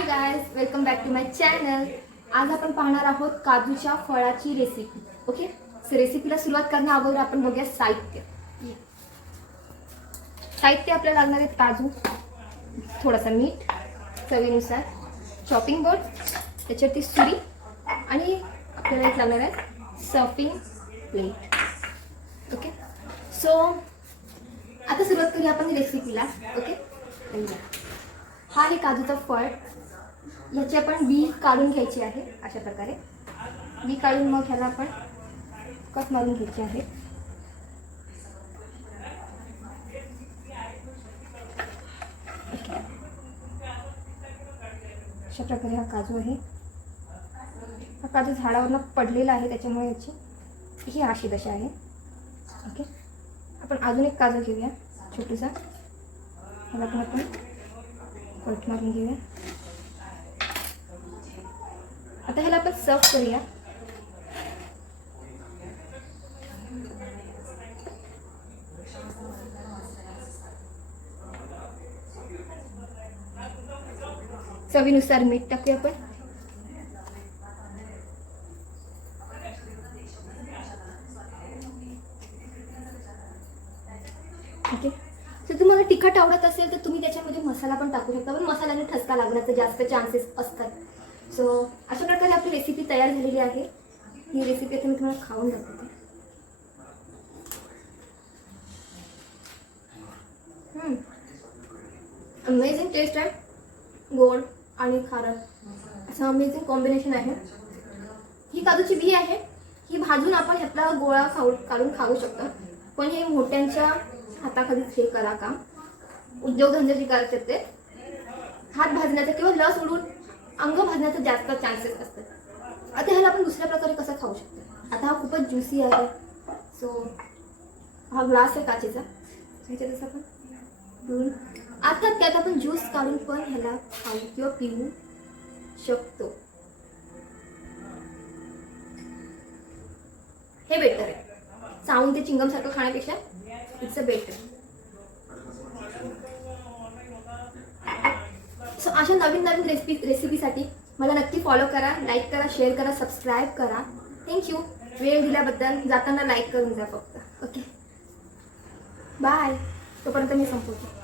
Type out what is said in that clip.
High guys, welcome back to my channel. आज आपण पाहणार आहोत काजूच्या फळाची रेसिपी. ओके, सो रेसिपीला सुरुवात करण्या अगोदर आपण बघूया साहित्य. साहित्य आपल्याला लागणार आहे काजू, थोडासा मीठ चवीनुसार, चॉपिंग बोर्ड, त्याच्यावरती सुरी आणि आपल्याला एक लागणार आहे सर्विंग प्लेट. ओके, सो आता सुरुवात करूया आपण रेसिपीला. ओके, हा आहे काजूचा फळ. याची आपण बी काढून घ्यायची आहे. अशा प्रकारे बी काढून मग ह्याला आपण कट मारून घ्यायची आहे. अशा प्रकारे हा काजू आहे. हा काजू झाडावरनं पडलेला आहे, त्याच्यामुळे याची ही अशी दशा आहे. ओके, आपण अजून एक काजू घेऊया छोटूसा. ह्याला पण आपण कट मारून घेऊया. आता ह्याला आपण सर्व करूया. चवीनुसार मीठ टाकूया आपण. ओके, जर तुम्हाला तिखट आवडत असेल तर तुम्ही त्याच्यामध्ये मसाला पण टाकू शकता, पण मसाल्याने ठसका लागण्याचे जास्त चान्सेस असतात. सो अशा प्रकारे आपली रेसिपी तयार झालेली आहे. ही रेसिपी आता मी तुम्हाला खाऊन दाखवते. अमेझिंग टेस्ट आहे. गोड आणि खारट असं अमेझिंग कॉम्बिनेशन आहे. ही काजूची बी आहे, ही भाजून आपण ह्यातला गोळा काढून खाऊ शकतो. पण हे मोठ्यांच्या हाताखालीच हे करा काम. उद्योगधंदे जे करतात ते हात भाजण्याचा किंवा लस उडून अंग भाजण्याचा जास्त चान्सेस असतात. आता ह्याला आपण दुसऱ्या प्रकारे कसं खाऊ शकतो. आता हा खूपच ज्युसी आहे. सो हा ग्लास आहे काचेचा, ह्याच्यात असं आपण पिऊन आता त्यात आपण ज्यूस काढून पण ह्याला खाऊ किंवा पिऊ शकतो. हे बेटर आहे. चावून ते चिंगम सारखं खाण्यापेक्षा इट्स अ बेटर. सो अशा नवीन नवीन रेसिपीसाठी मला नक्की फॉलो करा, लाईक करा, शेअर करा, सबस्क्राईब करा. थँक्यू वेळ दिल्याबद्दल. जाताना लाईक करून जा फक्त. Okay, bye. तोपर्यंत मी संपवते.